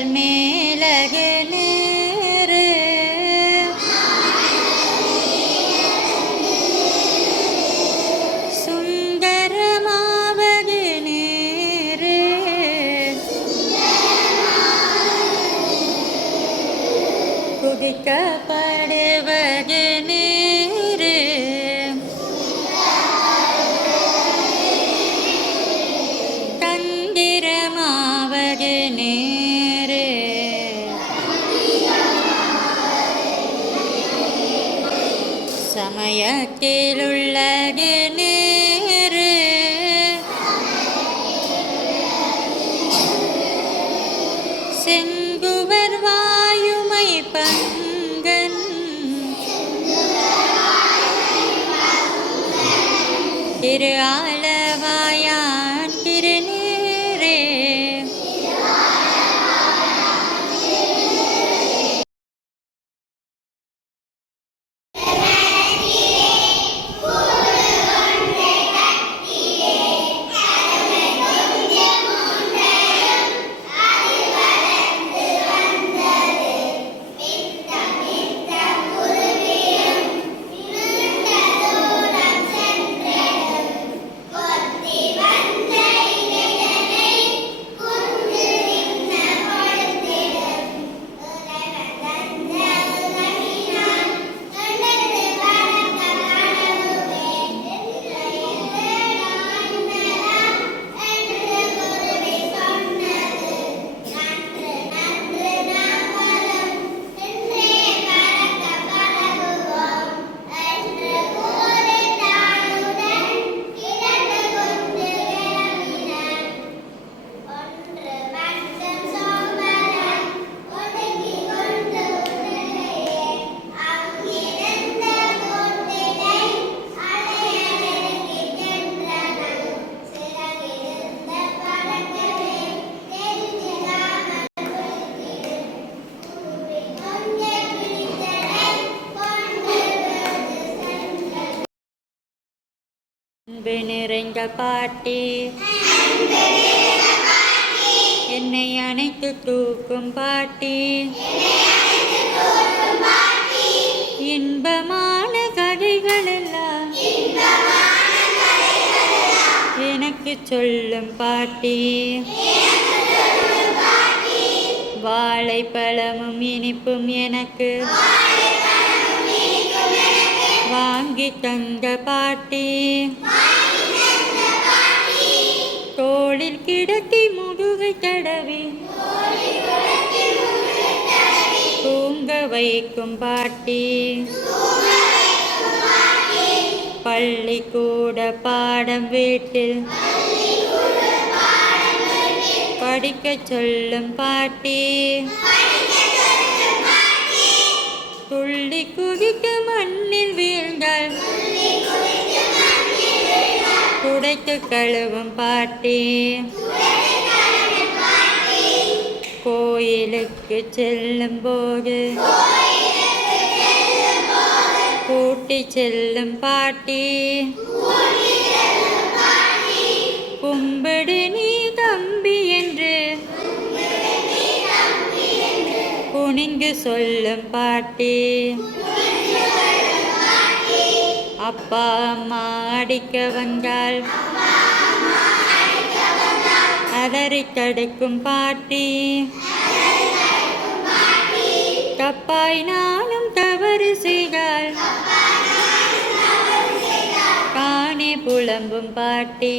மலர் மேலகு நேரு சுந்தரமாவது நேரு குதிக்கப்படுவது நேரு தந்திரமாவது நேரு சமயத்திலுள்ளது நேரு செங்குவர் வாயுமை பங்கன் திரு ஆலவாயான் திருநீரே அன்பு நிறைந்த பாட்டி என்னை அணைத்து தூக்கும் பாட்டி இன்பமான கதைகள் எல்லாம் எனக்கு சொல்லும் பாட்டி வாழைப்பழமும் இனிப்பும் எனக்கு வாங்கி தந்த பாட்டி தோளில் கிடத்தி முதுகை தடவி தூங்க வைக்கும் பாட்டி பள்ளிக்கூட பாடம் வீட்டில் படிக்க சொல்லும் பாட்டி துள்ளி குதிக்க மண்ணில் வீழ்ந்தால் துடைத்து கழுவும் பாட்டி கோயிலுக்கு செல்லும் போது கூட்டி செல்லும் பாட்டி கும்பிடு நீ தம்பி என்று குனிந்து சொல்லும் பாட்டி அப்பா அம்மா அடிக்க வந்தால் அலறி தடுக்கும் பாட்டி தப்பாய் நானும் தவறு செய்தால் காணி புலம்பும் பாட்டி